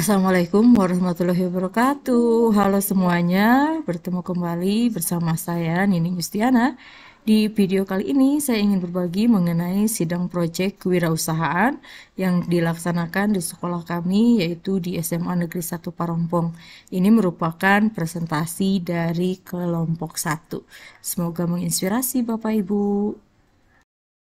Assalamualaikum warahmatullahi wabarakatuh. Halo semuanya, bertemu kembali bersama saya Nining Yustiana. Di video kali ini saya ingin berbagi mengenai sidang proyek kewirausahaan yang dilaksanakan di sekolah kami, yaitu di SMA Negeri 1 Parompong. Ini merupakan presentasi dari kelompok 1. Semoga menginspirasi Bapak Ibu.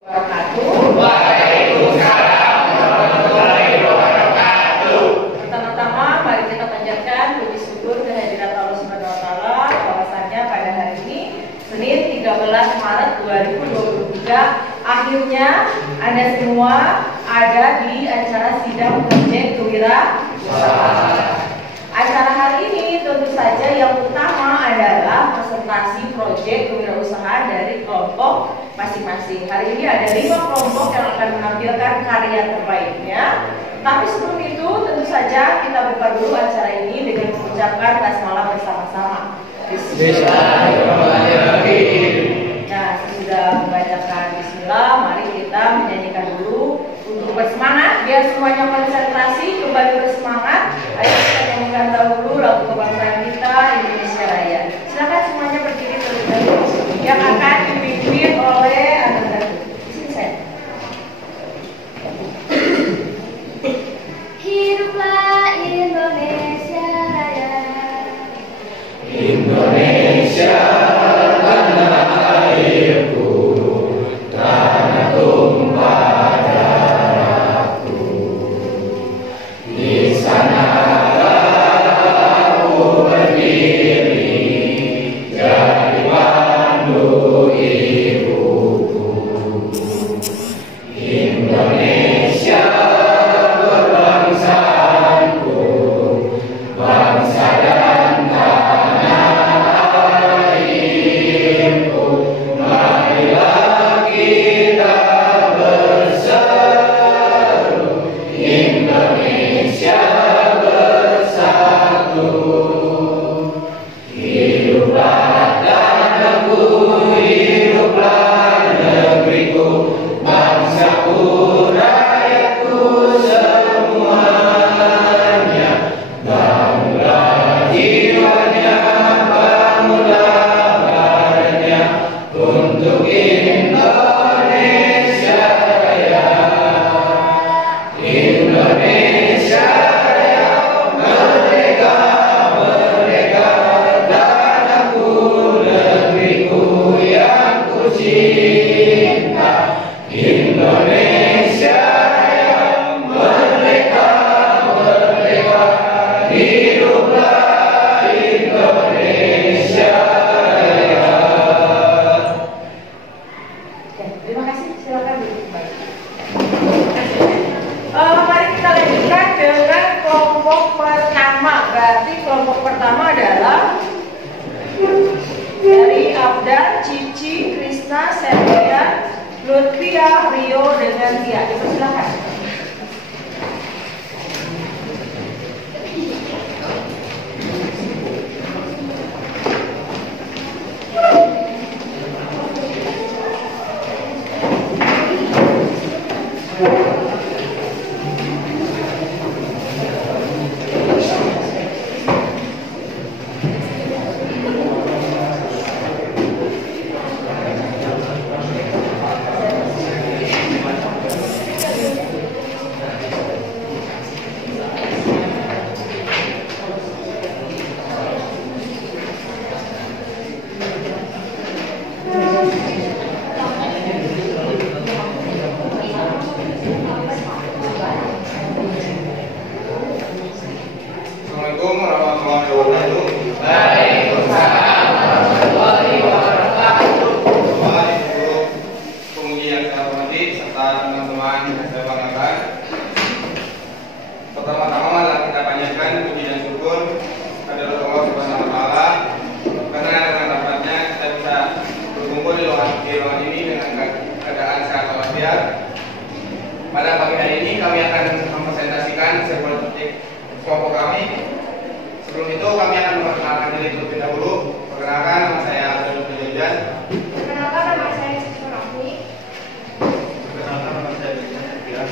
Waalaikumsalam warahmatullahi wabarakatuh. Pertama-tama mari kita panjatkan puji syukur kehadirat Allah Subhanahu wa taala bahwasanya pada hari ini Senin 13 Maret 2023 akhirnya Anda semua ada di acara sidang proyek kewirausahaan. Acara hari ini tentu saja yang utama adalah presentasi proyek kewirausahaan dari kelompok masing-masing. Hari ini ada 5 kelompok yang akan menampilkan karya terbaiknya. Tapi sebelum itu tentu saja kita buka dulu acara ini dengan mengucapkan basmalah bersama-sama. Bismillahirrahmanirrahim. Nah, sesudah membacakan bismillah, mari kita menyanyikan dulu untuk bersemangat biar semuanya konsentrasi, kembali bersemangat. Ayo kita nyanyikan dahulu lagu kebangsaan kita Indonesia Raya. Silakan semuanya berdiri terlebih dahulu. Yang akan dipimpin oleh anak-anak. Di sini saya. Hiduplah Indonesia Raya. Indonesia tanah airku, tanah tumpah darahku. Di sana aku berdiri, jadi pandu ibuku. Indonesia berbangsaku, bangsa dan tanah airku. Marilah kita berseru, Indonesia bersatu. Hiduplah tanahku, hiduplah negeriku, bangsaku, rakyatku semuanya. Bangunlah jiwanya, bangunlah badannya untuk Indonesia Raya. Indonesia Raya, merdeka, merdeka, tanahku, negeriku yang ku cinta. Indonesia Raya, merdeka, merdeka, hiduplah Indonesia Raya. Oke, terima kasih. Silakan duduk kembali. Mari kita lanjutkan dengan kelompok pertama. Berarti kelompok pertama adalah dari Abdar, Cici, Krisna, Septian, Lutfia, Rio, dengan Tia. Dipersilakan. Assalamualaikum warahmatullahi wabarakatuh. Waalaikumsalam warahmatullahi wabarakatuh. Bapak Ibu penguji yang saya hormati serta teman-teman yang saya banggakan. Pertama-tama mari kita panjatkan puji dan syukur kepada Allah Subhanahu wa taala karena dengan rahmatnya kita bisa berkumpul di ruangan ini dengan keadaan sehat walafiat. Pada pagi hari ini kami akan mempresentasikan sebuah titik kelompok kami. Sebelum itu kami akan memperkenalkan diri terlebih dahulu. Perkenalkan, nama saya Abdul Mujahidan. Perkenalkan, nama saya Siti Rafni. Perkenalkan, nama saya Bisa Septian.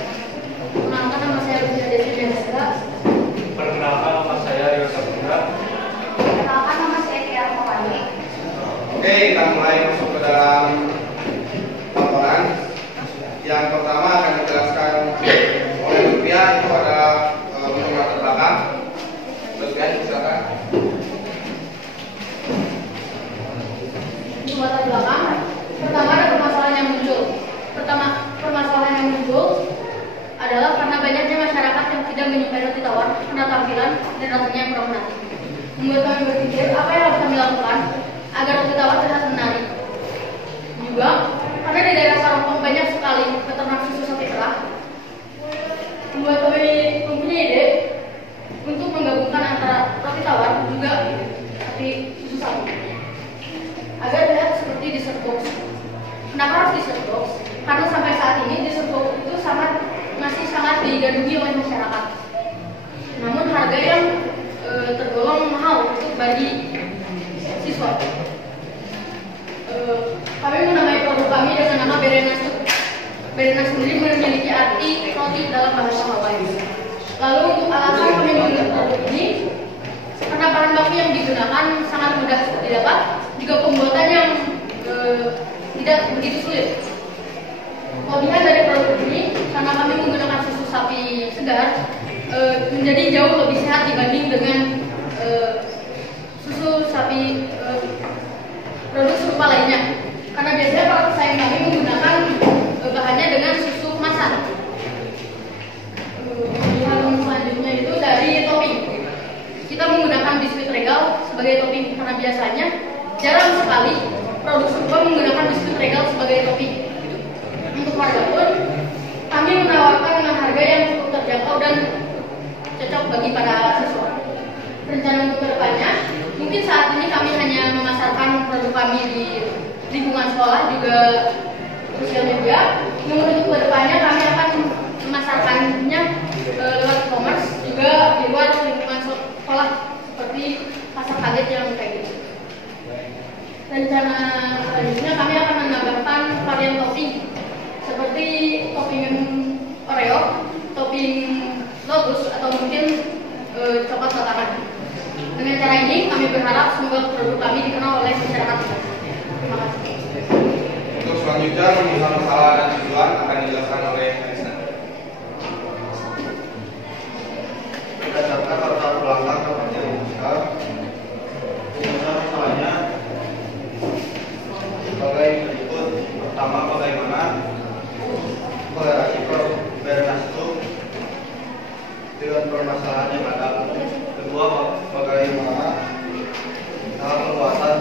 Perkenalkan, nama saya Bisa Desi Desa. Perkenalkan, Rian, silakan. Untuk latar belakang, pertama ada permasalahan yang muncul. Permasalahan yang muncul adalah karena banyaknya masyarakat yang tidak menyukai roti tawar karena tampilan dan rasanya yang kurang menarik. Membuat kami berpikir apa yang harus kami lakukan agar roti tawar terlihat menarik. Juga karena di daerah Saropong banyak sekali peternak susu sapi perah, membuat kami mempunyai ide untuk menggabungkan antara roti tawar juga susu sapi agar terlihat seperti dessert box. Kenapa harus dessert box? Karena sampai saat ini dessert box itu masih sangat digandrungi oleh masyarakat. Namun harga yang tergolong mahal untuk bagi siswa. Kami menamai produk kami dengan nama Berenasu. Berenasu sendiri memiliki arti roti dalam bahasa Hawaii. Lalu untuk alasan kami memilih produk ini, karena bahan baku yang digunakan sangat mudah didapat, juga pembuatan yang tidak begitu sulit. Kelebihan dari produk ini, karena kami menggunakan susu sapi segar, menjadi jauh lebih sehat dibanding dengan susu sapi produk serupa lainnya. Karena biasanya para pesaing kami menggunakan bahannya dengan susu kemasan. Yang selanjutnya itu dari topping. Kita menggunakan biskuit Regal sebagai topping karena biasanya jarang sekali produk serupa menggunakan biskuit Regal sebagai topping. Untuk harga pun kami menawarkan dengan harga yang cukup terjangkau dan cocok bagi para siswa. Rencana untuk kedepannya, mungkin saat ini kami hanya memasarkan produk kami di lingkungan sekolah juga sosial media. Namun untuk kedepannya kami akan memasarkannya lewat e-commerce juga di luar lingkungan sekolah seperti pasar kaget yang kayak gitu. Rencana selanjutnya kami akan menambahkan varian topping seperti topping Oreo, topping Lotus atau mungkin coklat batangan. Dengan cara ini kami berharap semoga produk kami dikenal oleh masyarakat. Terima kasih. Untuk selanjutnya mengenai masalah dan tujuan akan dijelaskan oleh Alisa. Berdasarkan latar belakang kepada usaha, masalahnya sebagai berikut. Pertama, bagaimana kolerasi Berenasu dengan permasalahan yang ada. Kedua, bagaimana cara pembuatan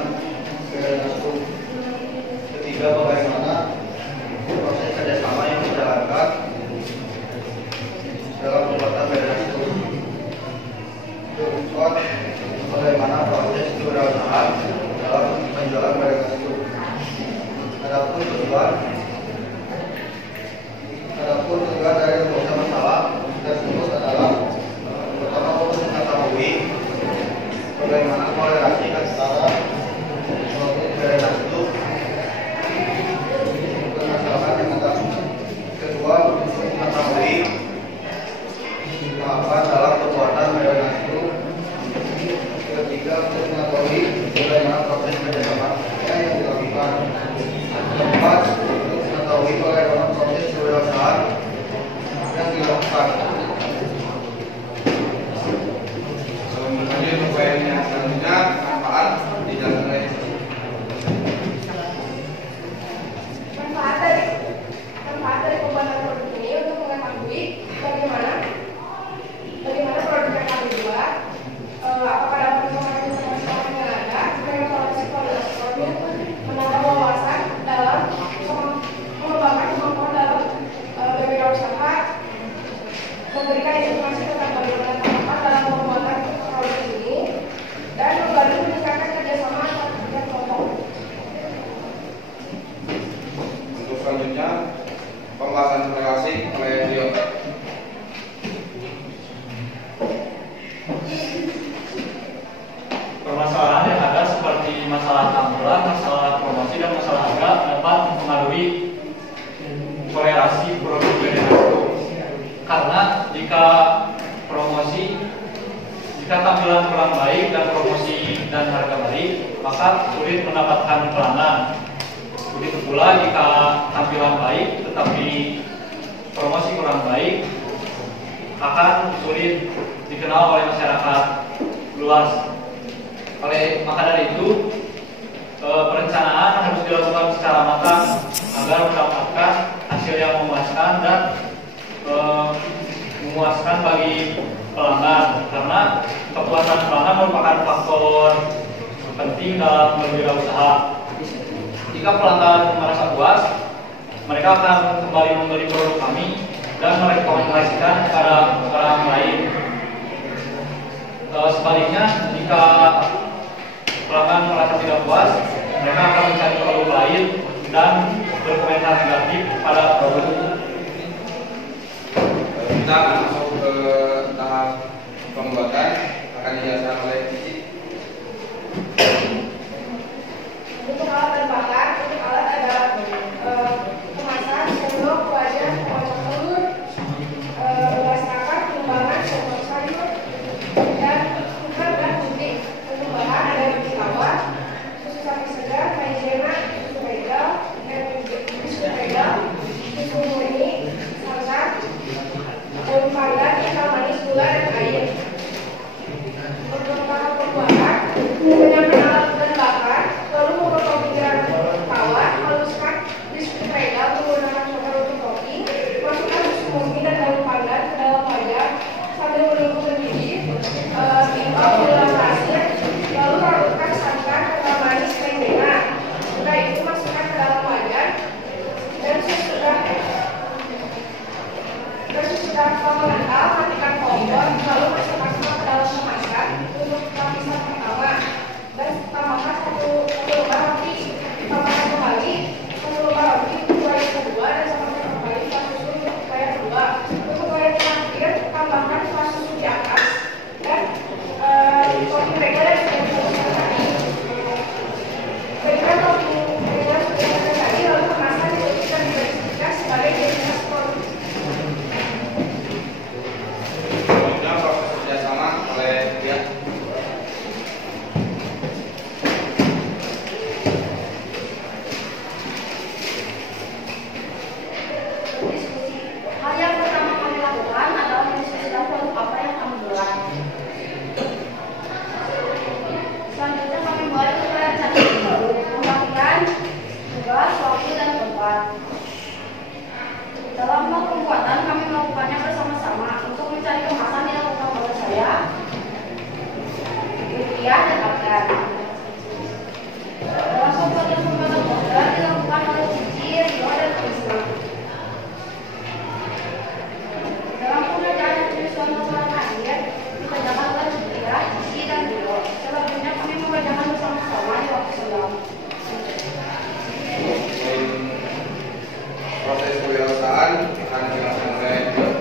Berenasu. Ketiga, bagaimana proses kerjasama yang dijalankan dalam pembuatan Berenasu. Keempat, bagaimana proses kewirausahaan dalam penjualan Berenasu. Adapun tujuan dari berbagai masalah tersebut adalah pertama untuk mengetahui bagaimana kolerasi antara Berenasu permasalahan yang ada. Kedua, untuk mengetahui tahapan dalam pembuatan Berenasu. Ketiga, untuk mengetahui bagaimana proses kerjasama yang dilakukan. Keempat, untuk mengetahui bagaimana proses kewirausahaan yang dilakukan. Lanjut poin yang selanjutnya, manfaat dijelaskan oleh Manfaat dari pembuatan produk ini untuk mengetahui bagaimana produk yang kami buat, apakah dapat informasi yang ada, dengan solusi produk, menambah wawasan dalam mengembangkan kemampuan dalam berwirausaha, memberikan informasi tentang bagaimana tahapan dalam pembuatan produk ini, dan membantu meningkatkan kerjasama antar pihak kelompok. untuk selanjutnya pembahasan relasi oleh Rio. Permasalahan yang ada seperti masalah tampilan, masalah promosi, dan masalah harga dapat mempengaruhi kolerasi produk Berenasu. Karena jika tampilan kurang baik dan promosi dan harga baik, maka sulit mendapatkan pelanggan. Begitu pula jika tampilan baik tetapi promosi kurang baik, akan sulit dikenal oleh masyarakat. luas. Maka dari itu perencanaan harus dilakukan secara matang agar mendapatkan hasil yang memuaskan dan memuaskan bagi pelanggan, karena kepuasan pelanggan merupakan faktor penting dalam berwirausaha. Jika pelanggan merasa puas, mereka akan kembali membeli produk kami dan merekomendasikan kepada orang lain. Sebaliknya, jika pelanggan merasa tidak puas, mereka akan mencari produk lain dan berkomentar negatif pada produk itu. Kita akan masuk ke tahap pembuatan, akan dijelaskan oleh Cici. Untuk alat dan bahan, untuk alat ada kemasan, sendok, wajan, pemotong telur, beras nakar, pengembangan, sendok sayur, dan cooker dan gunting. Untuk bahan ada biji lawar, susu sapi segar, maizena, susu regal, susu regal, susu murni, santan, daun pandan, kacang manis, gula, dan air. Untuk tahap pembuatan, menyiapkan alat dan bahan, lalu memotong pinggiran tawar, haluskan biskuit regal menggunakan coklat untuk topping, masukkan susu murni dan daun pandan ke dalam wajan sambil menunggu mendidih, timbang ke dalam pasir, lalu larutkan santan, kacang manis, maizena. Setelah itu masukkan ke dalam wajan dan sesudah mengental, matikan kompor, lalu masukkan semua ke dalam kemasan untuk lapisan pertama dan tambahkan satu lembar roti, tambahkan kembali satu lembar roti untuk layer kedua dan tambahkan kembali kuah susu untuk layer kedua. Untuk layer terakhir tambahkan kuah susu di atas dan topping regal yang sudah disebutkan tadi. Berikan topping regal sudah disebutkan tadi, lalu kemasan ditutup dan dibersihkan sebagai identitas produk. Selanjutnya proses kerjasama oleh dia. Diskusi. Hal yang pertama kami lakukan adalah mendiskusikan produk apa yang kami buat. Selanjutnya kami mulai mencari produk, pembagian tugas, waktu, dan tempat. Dalam hal pembuatan kami melakukannya bersama-sama. Untuk mencari kemasan dilakukan oleh saya, Rupiah, dan Abdan. Dalam pembuatan order dilakukan oleh Cici, Rio, dan Krisna. Dalam pengerjaan yang tradisional dalam akhir dikerjakan oleh Rupiah, Cici, dan Rio. Selebihnya kami mengerjakan bersama-sama di waktu senggang. Proses kewirausahaan akan dijelaskan oleh Dio.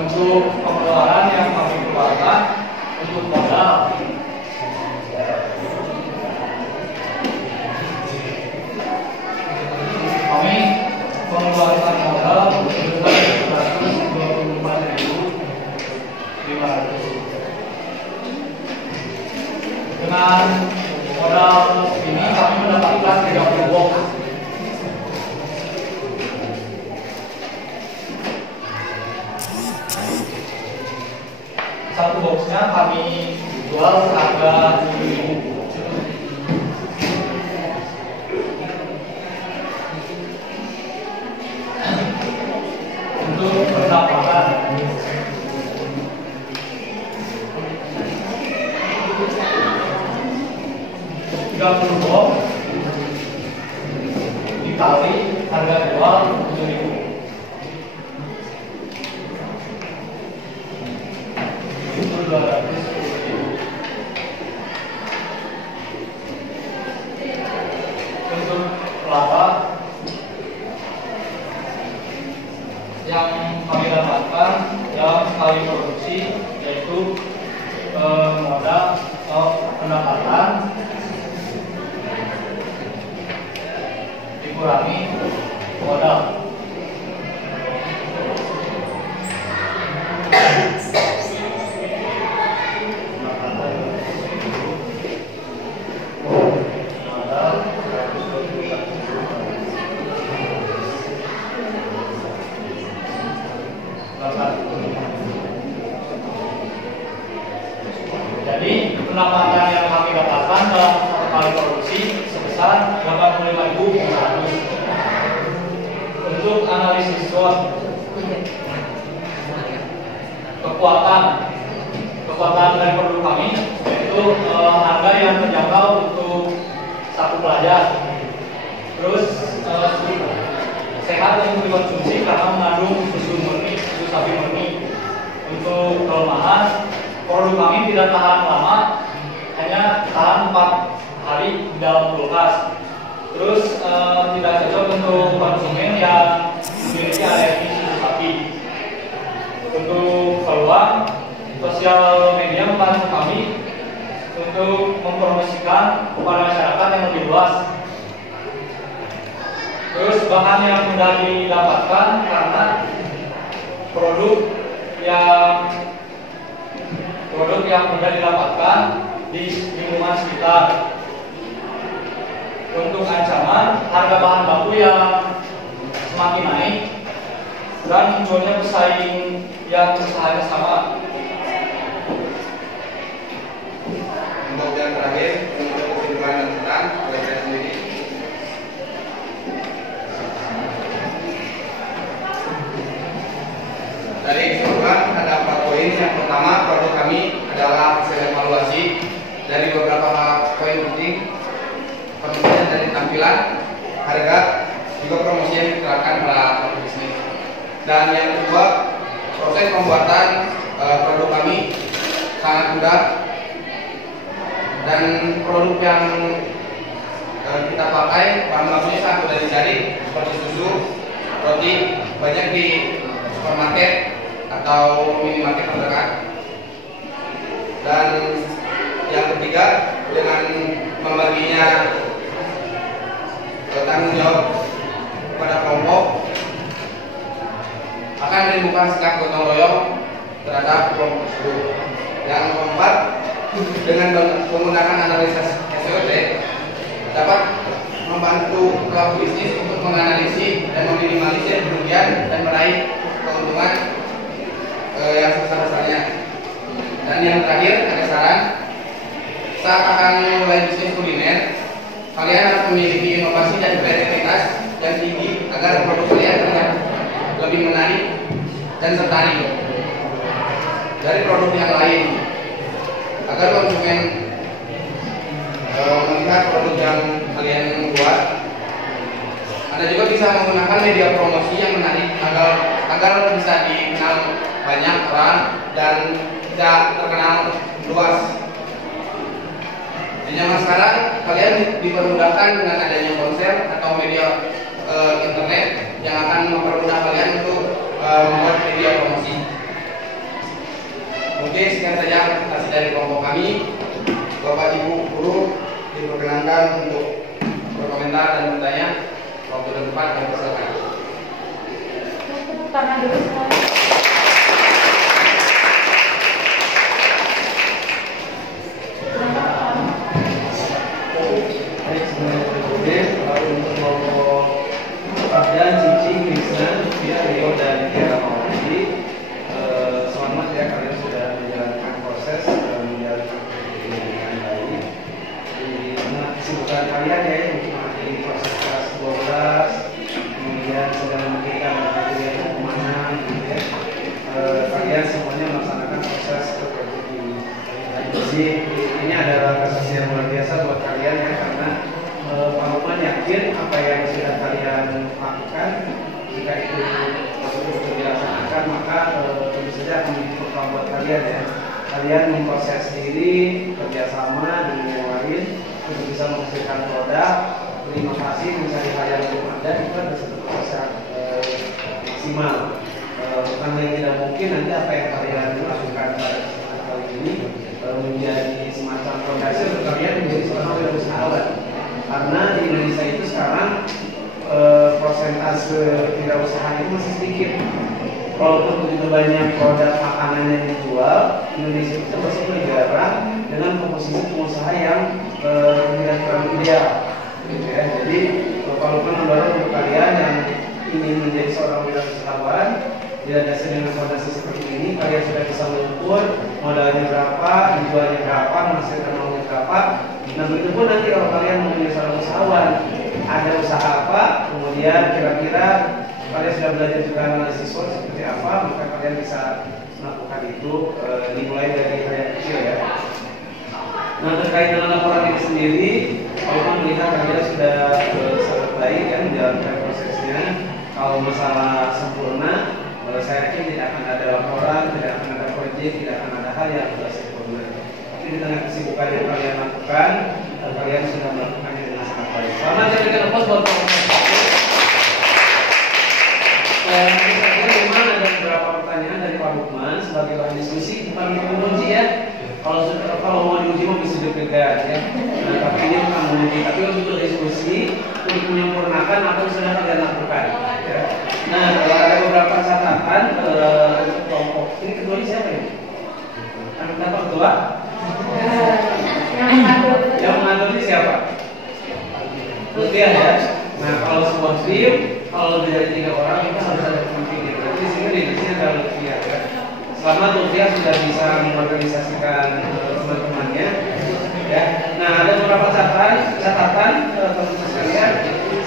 Untuk pengeluaran yang kami keluarkan untuk modal, kami mengeluarkan modal sebesar 124.500. Dengan modal ini kami mendapatkan 30 box. Satu boxnya kami jual seharga 7.000. Untuk pendapatan, $30 dikali harga jual 7.000. Itu 210.000. Untuk kelapa yang kami dapatkan dalam sekali produksi, yaitu modal pendapatan dikurangi modal. dilaksanakan dalam satu kali produksi sebesar 85.500. Untuk analisis SWOT, kekuatan dari produk kami yaitu harga yang terjangkau untuk satu pelajar, terus sehat untuk dikonsumsi karena mengandung susu murni, susu sapi murni. Untuk kelemahan, produk kami tidak tahan lama, hanya tahan 4 hari di dalam kulkas. Terus tidak cocok untuk konsumen yang memiliki alergi susu sapi. Untuk peluang, sosial media membantu kami untuk mempromosikan kepada masyarakat yang lebih luas. Terus bahan yang mudah didapatkan karena produk yang mudah didapatkan di lingkungan sekitar. Untuk ancaman, harga bahan baku yang semakin naik dan munculnya pesaing yang usahanya sama. Untuk yang terakhir, untuk kesimpulan dan pesan oleh saya sendiri. Dari kesimpulan ada 4 poin. Yang pertama, produk kami adalah hasil evaluasi dari beberapa poin penting. Kemudian dari tampilan, harga, juga promosi yang diterapkan pada bisnis. Dan yang kedua, proses pembuatan produk kami sangat mudah. Dan produk yang kita pakai bahan bakunya sangat mudah dicari, seperti susu, roti, banyak di supermarket atau minimarket terdekat. Dan yang ketiga, dengan membaginya tanggung jawab kepada kelompok akan menimbulkan sikap gotong royong terhadap kelompok tersebut. Yang keempat, dengan menggunakan analisis SWOT dapat membantu pelaku bisnis untuk menganalisis dan meminimalisir kerugian dan meraih keuntungan yang sebesar-besarnya. Dan yang terakhir, ada saran, saat akan mulai bisnis kuliner, kalian harus memiliki inovasi dan kreativitas yang tinggi agar produk kalian terlihat lebih menarik dan tertarik dari produk yang lain, agar konsumen melihat produk yang kalian buat. Anda juga bisa menggunakan media promosi yang menarik agar bisa dikenal banyak orang dan bisa terkenal luas. Di zaman sekarang, kalian dipermudahkan dengan adanya konser atau media internet yang akan mempermudah kalian untuk membuat media promosi. Oke, sekian saja presentasi dari kelompok kami. Bapak Ibu guru diperkenankan untuk berkomentar dan bertanya. Waktu dan tempat kami persilakan. Tepuk tangan dulu semuanya. Untuk kelompok Fardan, Cici, Krisna, Rio, dan Tiara Maulidi, selamat ya, kalian sudah menjalankan proses menjalankan dengan baik. Kesibukan kalian ya untuk mengakhiri proses kelas 12, kemudian sedang memberikan kuliah kemana gitu ya. Kalian semuanya melaksanakan proses proyek ini. Jadi ini adalah proses yang luar biasa buat kalian ya, karena Pak Lukman yakin apa yang sudah kalian lakukan, jika itu betul-betul dilaksanakan, maka tentu saja akan menjadi bekal buat kalian ya. Kalian memproses diri, kerjasama dengan yang lain untuk bisa menghasilkan produk, berinovasi, mencari hal yang belum ada, itu adalah satu proses yang maksimal. Karena yang tidak mungkin nanti apa yang kalian lakukan pada kesempatan kali ini menjadi semacam fondasi untuk kalian menjadi seorang wirausahawan. Karena di Indonesia itu sekarang persentase wirausaha itu masih sedikit. Walaupun begitu banyak produk makanan yang dijual, Indonesia itu masih negara dengan komposisi pengusaha yang tidak terlalu ideal. Gitu ya. Jadi walaupun mendorong untuk kalian yang ingin menjadi seorang wirausahawan, Bila dasar dengan fondasi seperti ini, kalian sudah bisa mengukur modalnya berapa, dijualnya berapa, menghasilkan uangnya berapa. Nah begitu pun nanti kalau kalian mempunyai seorang usahawan, ada usaha apa, kemudian kira-kira kalian sudah belajar juga analisis SWOT seperti apa, maka kalian bisa melakukan itu dimulai dari hal yang kecil ya. Nah terkait dengan laporan ini sendiri, kalau melihat kalian sudah sangat baik ya menjalankan prosesnya. Kalau masalah sempurna, saya yakin tidak akan ada laporan, tidak akan ada proyek, tidak akan ada hal yang tidak sempurna. Tapi di tengah kesibukan yang kalian lakukan, kalian sudah melakukannya dengan sangat baik. Selamat jalankan lepas buat nanti saja memang ada beberapa pertanyaan dari Pak Lukman sebagai bahan diskusi, bukan untuk menguji ya. Kalau mau diuji mau bisa deg-degan ya. Nah, tapi ini bukan menguji, tapi untuk diskusi, untuk menyempurnakan apa yang sudah kalian lakukan. Ya. Nah, kalau ada beberapa catatan kelompok ini kedua ini siapa ya? Anak dapat kedua? Yang mengatur ini siapa? Lutfiah ya. Nah, kalau sebuah tim, kalau lebih dari 3 orang itu harus ada pemimpinnya. Berarti di sini ada Lutfiah ya. Selama Lutfiah sudah bisa mengorganisasikan teman-temannya, ya. Nah, ada beberapa catatan teman-teman sekalian.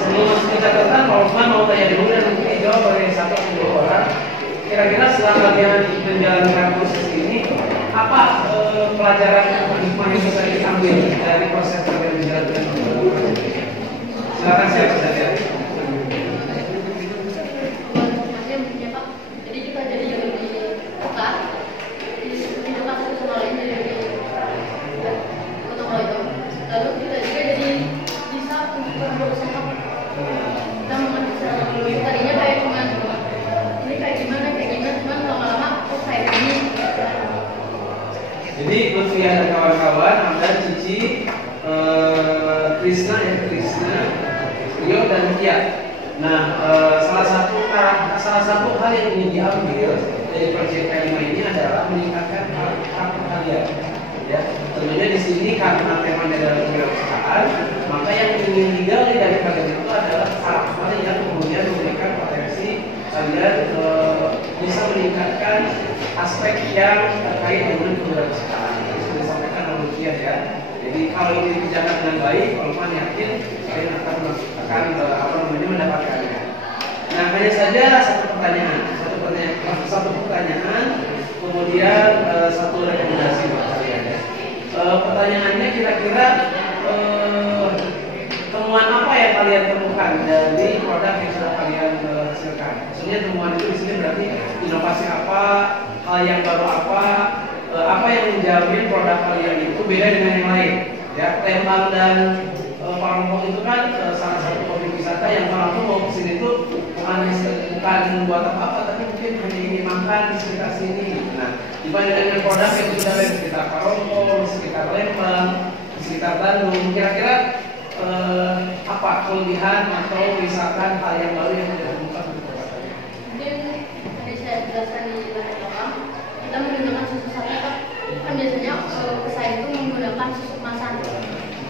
Sebelum masuk ke catatan, Pak Lukman mau tanya dulu dan mungkin dijawab oleh 1 atau 2 orang. Kira-kira setelah kalian menjalankan proses ini, apa pelajaran hikmah yang bisa diambil dari proses kalian menjalankan proses ini? Silakan siapa saja. Jadi kita jadi lebih peka, lebih dekat satu sama lain, jadi lebih itu. Lalu kita juga jadi bisa untuk berusaha. Kita mengerti secara lebih. Tadinya kayak cuman ini kayak gimana, cuman lama-lama kok kayak gini. Jadi Lutfiah dan kawan-kawan, Anda Cici, Krisna, Rio dan Kia. Nah, salah satu hal yang ingin diambil dari proyek kelima ini adalah meningkatkan karakter kalian. Ya, tentunya di sini karena temanya adalah kewirausahaan, maka yang ingin digali dari kalian itu adalah hal yang kemudian memberikan potensi kalian bisa meningkatkan aspek yang terkait dengan kewirausahaan. Itu sudah disampaikan oleh Lutfiah ya. Jadi kalau ini dikerjakan dengan baik, Lukman yakin kalian akan mendapatkannya. Nah, hanya saja satu pertanyaan, kemudian satu rekomendasi buat kalian ya. Pertanyaannya kira-kira temuan apa yang kalian temukan dari produk yang sudah kalian hasilkan? Maksudnya temuan itu di sini berarti inovasi apa, hal yang baru apa yang menjamin produk kalian itu beda dengan yang lain? Ya, Lembang dan Parongpong itu kan salah satu objek wisata yang orang tuh mau kesini itu bukan buat apa-apa, tapi mungkin hanya ingin makan di sekitar sini. Nah, dibanding dengan produk yang sudah ada di sekitar Parongpong, di sekitar Lembang, di sekitar Bandung, kira-kira apa kelebihan atau misalkan hal yang baru yang tidak ditemukan di produk kalian? Mungkin tadi saya jelaskan di latar belakang, kita menggunakan susu sapi kan biasanya pesaing itu menggunakan susu kemasan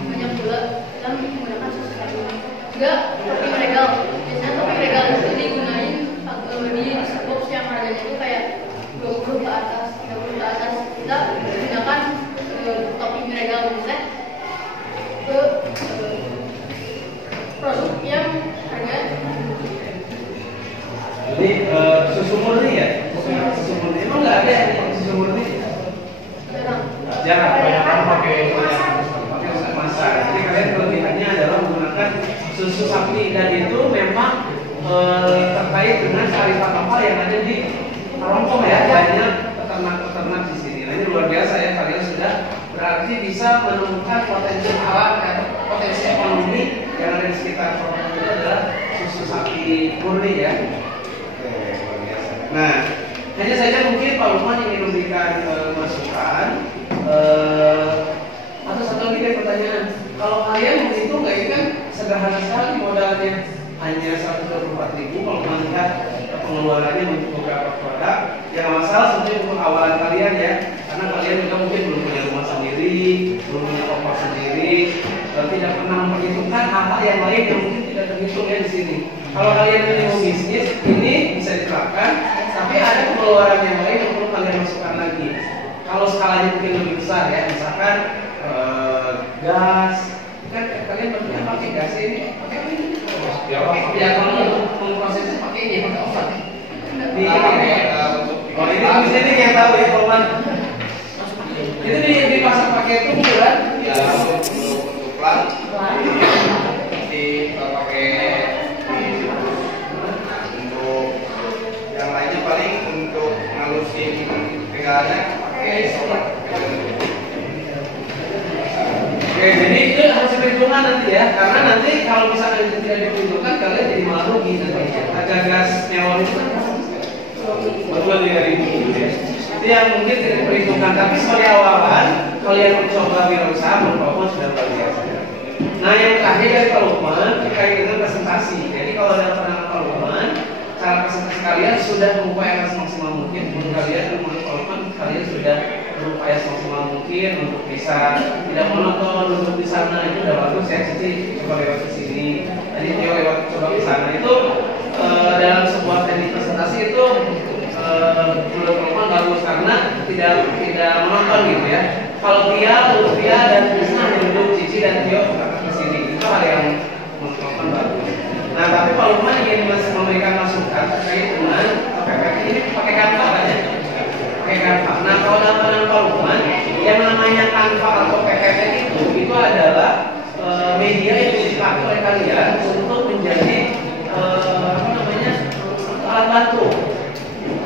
banyak gula dan menggunakan susu sapi. Juga topping regal, biasanya topping regal itu digunain di box yang harganya itu kayak 20 ke atas, 30 ke atas. Kita menggunakan topping regal misalnya ke produk yang harga. Jadi susu murni ya? Susu murni emang nggak ada yang susu murni? Jarang. Kebanyakan pakai masak. Jadi kalian kelebihannya adalah menggunakan susu sapi dan itu memang terkait dengan kearifan lokal yang ada di Parongpong ya. Banyak peternak di sini. Nah, ini luar biasa ya, kalian sudah berarti bisa menemukan potensi alam atau potensi ekonomi yang ada di sekitar Parongpong itu adalah susu sapi murni ya. Oke, luar biasa. Nah, hanya saja mungkin Pak Lukman ingin memberikan masukan atau satu lagi pertanyaan. Kalau kalian menghitung nggak ini kan sederhana sekali modalnya hanya 124.000 kalau melihat pengeluarannya untuk beberapa produk. Yang masalah sebenarnya untuk awalan kalian ya, karena kalian juga mungkin belum punya rumah sendiri, belum punya kompor sendiri, tidak pernah memperhitungkan hal-hal yang lain yang mungkin tidak terhitung ya di sini. Kalau kalian ini mau bisnis, ini bisa diterapkan, tapi tapi ada pengeluaran yang lain yang perlu kalian masukkan lagi. Kalau skalanya mungkin lebih besar ya, misalkan gas, kan kalian berarti pakai gas ini, pakai apa ini? Ya kalau memprosesnya pakai ini, pakai oven. Oh ini bisa nih yang tahu ya Polman. Itu dipasang pakai tunggu kan? Ya untuk plat pakai untuk yang lainnya paling untuk ngalusin pegangannya pakai solar. Oke, jadi itu harus diperhitungkan nanti ya, karena nanti kalau misalnya itu tidak diperhitungkan kalian jadi malah rugi nanti. Harga gas neon itu kan betul 3.000 ya. Itu yang mungkin tidak diperhitungkan, tapi sebagai awalan kalian mencoba wirausaha membangun sudah luar biasa. Nah yang terakhir dari Pak Lukman terkait dengan presentasi. Jadi kalau ada pandangan Pak Lukman, cara presentasi kalian sudah mengupayakan semaksimal mungkin. Menurut kalian, menurut Pak Lukman, kalian sudah berupaya semaksimal mungkin untuk bisa tidak monoton, untuk di sana itu udah bagus ya. Cici coba lewat ke sini, tadi Tio lewat coba ke sana itu dalam sebuah teknik presentasi itu menurut Pak Lukman bagus karena tidak monoton gitu ya. Kalau Tia, Lutfia dan Krisna yang duduk, Cici dan Tio ke sini itu hal yang menurut Pak Lukman bagus. Nah tapi Pak Lukman ingin memberikan masukan terkait dengan PPT ini pakai Canva kan ya? Pakai Canva. Nah kalau dalam pandangan Pak Lukman yang namanya Canva atau PPT itu adalah media yang dipakai oleh kalian untuk menjadi alat bantu.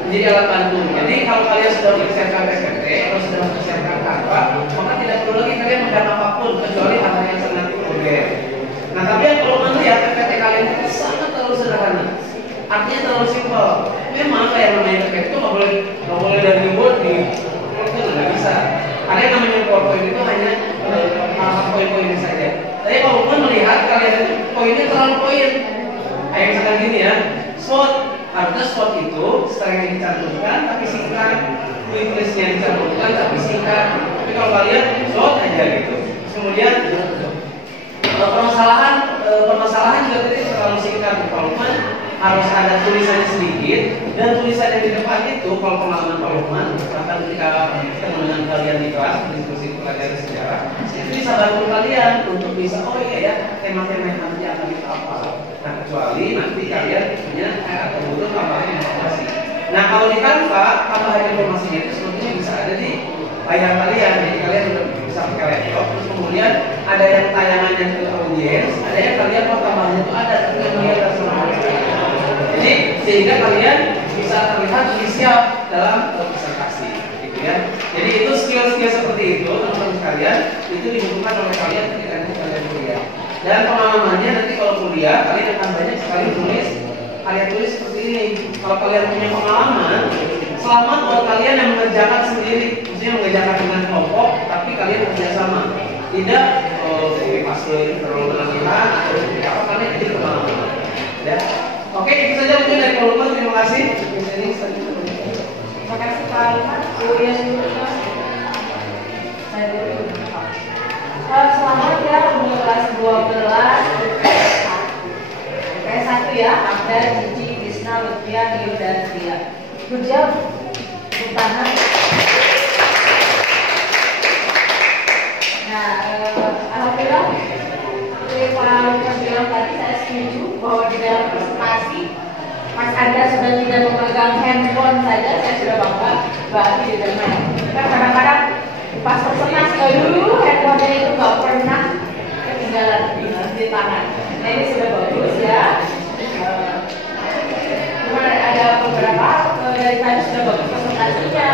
Menjadi alat bantu. Jadi kalau kalian sudah mempersiapkan PPT atau sudah mempersiapkan Canva, maka tidak perlu lagi kalian mencari apapun kecuali hal yang sangat urgen. Nah tapi yang perlu melihat PPT kalian itu sangat terlalu sederhana. Artinya terlalu simpel. Memang kayak namanya PPT itu nggak boleh dari Word di PowerPoint nggak bisa. Ada yang namanya PowerPoint itu hanya poin-poinnya saja. Tapi kalau pun melihat kalian itu poinnya terlalu poin. Kayak misalkan gini ya, SWOT. Artinya SWOT itu setelahnya dicantumkan tapi singkat, quick listnya dicantumkan tapi singkat. Tapi kalau kalian SWOT aja gitu. Kemudian permasalahan juga tadi terlalu singkat. Kalau harus ada tulisannya sedikit dan tulisan yang di depan itu kalau pengalaman Pak Lukman bahkan ketika ketemu dengan kalian di kelas diskusi pelajaran sejarah itu bisa bantu kalian untuk bisa oh iya ya tema-tema yang nanti akan kita apa. Nah kecuali nanti kalian punya atau butuh tambahan informasi. Nah kalau di Canva tambahan informasinya itu sebetulnya bisa ada di layar kalian. Jadi kalian bisa pakai laptop terus kemudian ada yang tayangannya ke audiens, ada yang kalian mau tambahannya itu ada tapi yang melihat langsung. Jadi sehingga kalian bisa terlihat lebih siap dalam presentasi, gitu ya. Jadi itu skill-skill seperti itu teman-teman sekalian itu dibutuhkan oleh kalian ketika nanti kalian kuliah. Dan pengalamannya nanti kalau kuliah kalian akan banyak sekali tulis karya tulis seperti ini. Kalau kalian punya pengalaman, selamat buat kalian yang mengerjakan sendiri, maksudnya mengerjakan dengan kelompok, tapi kalian bekerjasama. Tidak fase terlalu berlebihan atau seperti apa kalian jadi pengalaman. Ya. Oke, itu saja mungkin dari Pak Lukman. Terima kasih. Terima kasih Pak Lukman. Selamat ya untuk kelas 12 kayak 1 ya. Ada Cici, Krisna, Lutfia, Nio dan Tia. Good job. Tepuk tangan. Nah, alhamdulillah Pak Lukman bilang tadi saya setuju bahwa di dalam presentasi Mas Anda sudah tidak memegang handphone saja, saya sudah bangga berarti di dalam. Kan kadang-kadang pas presentasi dulu handphonenya itu nggak pernah ketinggalan di tangan. Nah ini sudah bagus ya. Cuma ada beberapa dari tadi sudah bagus presentasinya,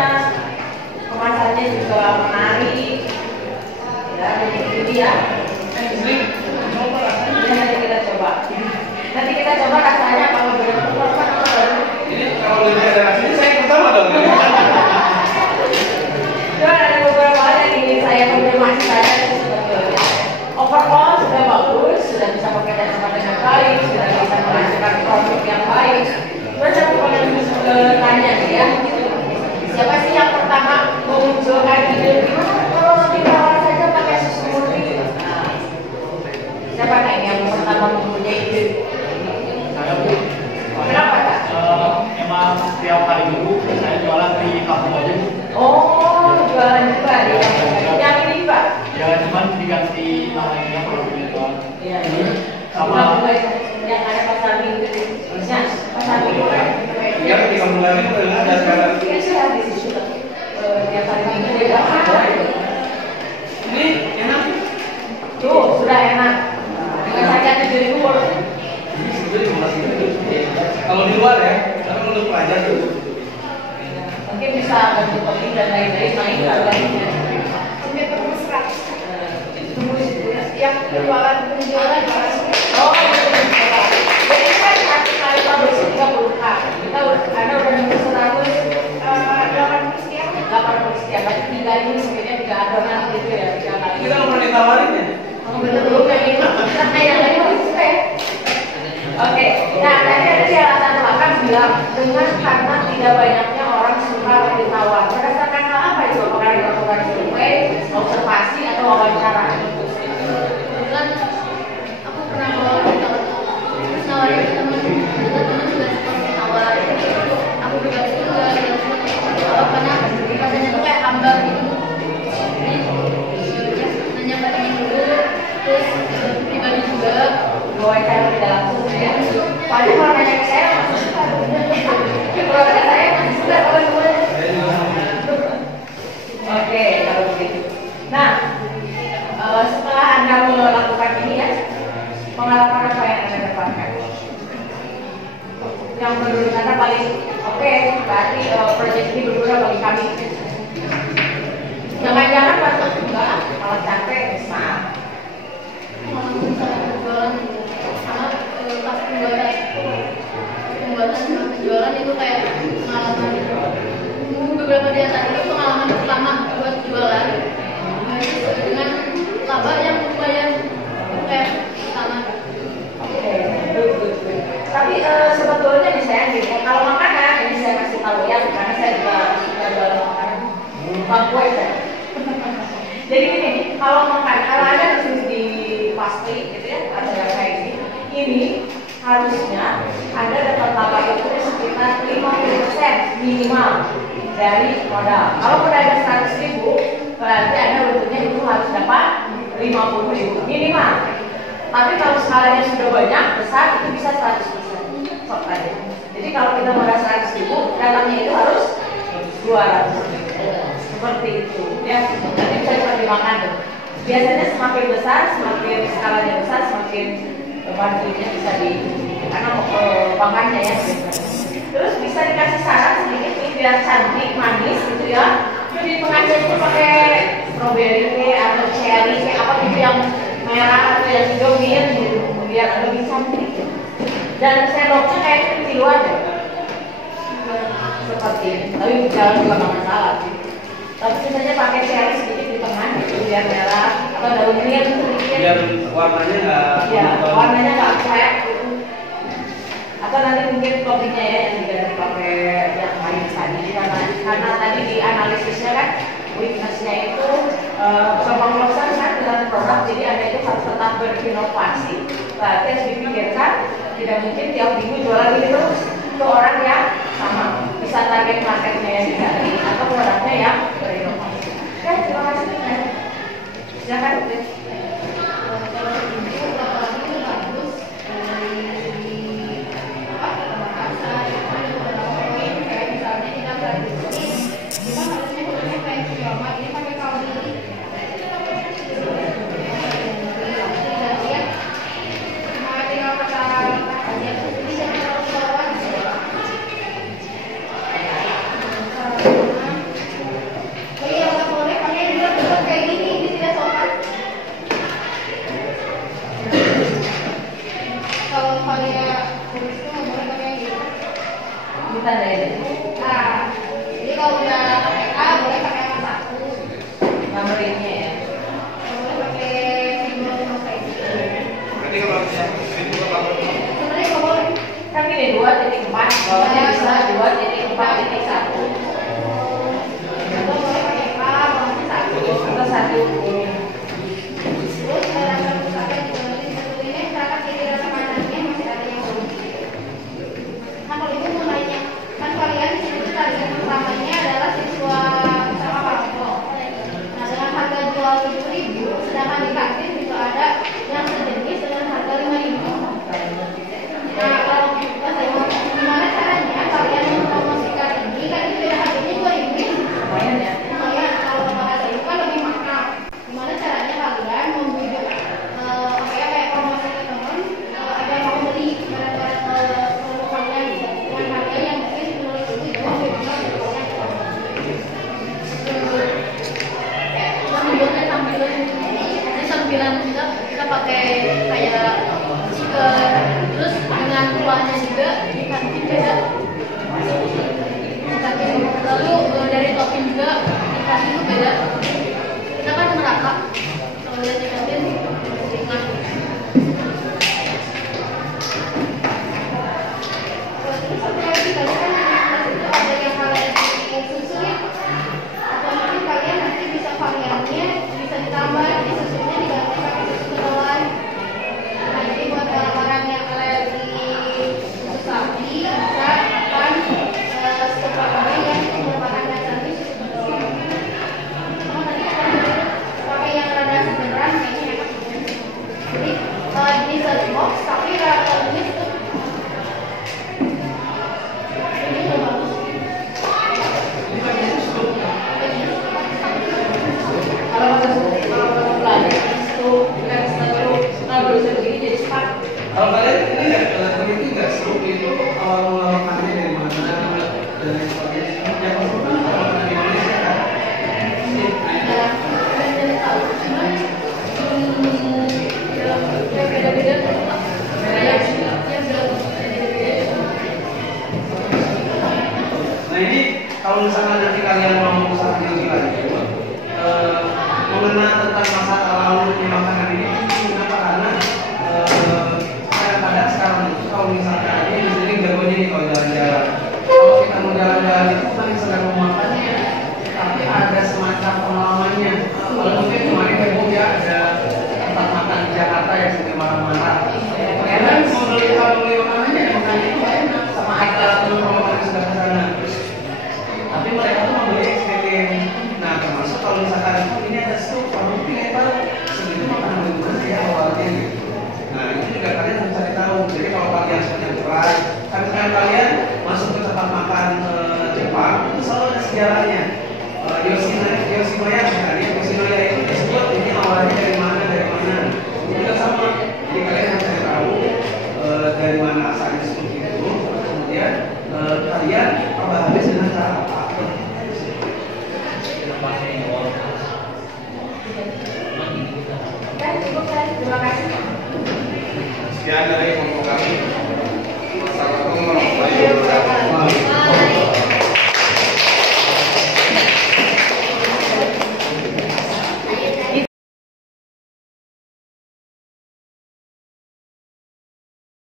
kemasannya juga menarik. Ya, ini ya. Nanti kita coba rasanya kalau benar-benar ini kalau lebih ada rasanya saya pertama dong. Cuma ada beberapa hal yang ingin saya konfirmasi saja itu sebetulnya. Overall sudah bagus, sudah bisa bekerja sama dengan baik, sudah bisa menghasilkan produk yang baik. Cuma saya pengen tanya ya, siapa sih yang pertama memunculkan ide gimana kalau nanti rawat saja pakai susu murni? ya kalau begitu. Iya, sama yang ada pasar minggu. Ya, pasar minggu kan. Ya, ketika mulai itu ada sekarang. Iya, saya di situ. Tiap hari minggu ya ada. Ini enak. Tuh, sudah enak. Dengan harga 7.000 boleh. Ini sebetulnya cuma segitu. Kalau di luar ya, tapi untuk pelajar tuh. Mungkin bisa ganti topping dan lain-lain naik harganya. Sampai terus 100. Tunggu di situ ya. Yang penjualan Oh, jadi kan satu kali produksi 30K. Kita Anda udah nunggu 80 sekian. 80 sekian. Berarti 3 ini mungkinnya 3 adonan gitu ya. 3 kali. Kita nggak pernah ditawarin ya? Betul kayak gitu. Nah, yang lain harus saya. Oke, nah tadi ada di alasan makan bilang dengan karena tidak banyaknya orang suka roti tawar. Berdasarkan hal apa itu? Apakah dilakukan survei, observasi atau wawancara? Kebetulan aku pernah bawa terus nawarin ke temen juga suka tawar. Aku pribadi itu nggak suka karena rasanya tuh kayak hambar gitu. Jadi nanya pada dulu, terus pribadi juga Wawancara tidak langsung ya. Padahal kalau nanya ke saya masih suka. Kalau ke saya masih suka teman-teman. Oke, kalau begitu. Nah, setelah Anda melakukan ini ya, pengalaman apa yang Anda dapatkan? Yang menurut Anda paling oke, berarti proyek ini berguna bagi kami. Jangan-jangan masuk juga, kalau capek bisa. sama pas pembuatan sama penjualan itu kayak pengalaman. Beberapa di antara itu pengalaman pertama buat jualan dengan laba yang lumayan kayak sama. Tapi sebetulnya nih saya gini, kalau makanan ini saya kasih tahu ya, karena saya juga suka jualan makanan, kue saya. Jadi gini, kalau ada di pastry gitu ya, ada yang kayak ini harusnya Anda dapat laba itu sekitar 50% minimal dari modal. Kalau modalnya 100.000, berarti Anda butuhnya itu harus dapat 50.000 minimal. Tapi kalau skalanya sudah banyak, besar, itu bisa 100%. Sok aja. Jadi kalau kita modal 100.000, datangnya itu harus 200. Seperti itu. Ya, nanti bisa dipertimbangkan tuh. Biasanya semakin besar, semakin skalanya besar, semakin marginnya bisa karena bahannya ya. Terus bisa dikasih saran sedikit nih biar cantik, manis gitu ya. Jadi pengajar itu pakai strawberry atau cherry apa gitu yang merah atau yang hijau gitu, biar lebih cantik. Dan sendoknya kayaknya di luar deh. Seperti ini. Tapi jangan juga nggak masalah sih. Tapi misalnya pakai cherry sedikit di tengah gitu biar merah atau daun mint sedikit. Biar warnanya nggak. Ya, warnanya nggak kayak gitu. Atau nanti mungkin toppingnya ya yang tidak dipakai yang lain tadi karena tadi di analisisnya kan weakness-nya itu kebangkrutan kan dengan produk, jadi Anda itu harus tetap berinovasi. Berarti harus dipikirkan tidak mungkin tiap minggu jualan ini terus ke orang yang sama, bisa target marketnya yang diganti atau produknya yang berinovasi. Oke, terima kasih. Silakan. jajanan kita pakai kayak chicken, terus dengan kuahnya juga di kantin beda. Di kantin, lalu dari topping juga di kantin itu beda. Kita kan neraka kalau lihat di kantin ringan. Terus satu lagi tadi kan itu ada yang kalian susu ya, atau mungkin kalian nanti bisa variannya bisa ditambah, jadi susunya diganti pakai susu kedelai. Nah, jadi buat orang-orang yang alergi susu sapi bisa kan sepakai yang merupakan dasarnya susu kedelai. Sama tadi akan pakai yang rada segeran kayaknya enak. Jadi dessert box tapi rada jenis tuh. Kalau belajar itu kan selalu kalau sendiri jadi cepat. Kalau kalian ini begitu nggak seru itu awal mula makannya dari mana dan lain sebagainya. Yang pertama kalau makan di Indonesia kan, Beda-beda nah ini kalau misalkan nanti kalian mau usaha lebih lanjut mengenai tentang masalah lalu di makanan ini, kenapa? Karena kadang-kadang sekarang itu kalau misalkan ini sering jagonya nih kalau jalan-jalan. Kalau kita mau jalan-jalan itu bukan sekedar mau makannya, tapi ada semacam pengalamannya. Kalau mungkin kemarin heboh ya ada tempat makan di Jakarta yang sudah marah-marah. Kalian mau beli makanannya, makanannya itu enak sama harga teman-teman sudah ke sana. Tapi mereka tuh membeli eksperimen. Nah, termasuk kalau misalkan ini ada stok, kamu pengen tahu segitu makanan bagaimana ya awalnya gitu. Nah, itu juga kalian harus cari tahu. Jadi kalau kalian punya price, kan kalian masuk ke tempat makan Jepang, itu selalu ada sejarahnya. Yoshinoya misalnya, Yoshinoya itu disebut ini awalnya dari mana. Itu juga sama. Jadi kalian harus cari tahu dari mana asalnya seperti itu. Kemudian kalian apa habis dengan cara apa? Dan cukup, terima kasih. Sekian dari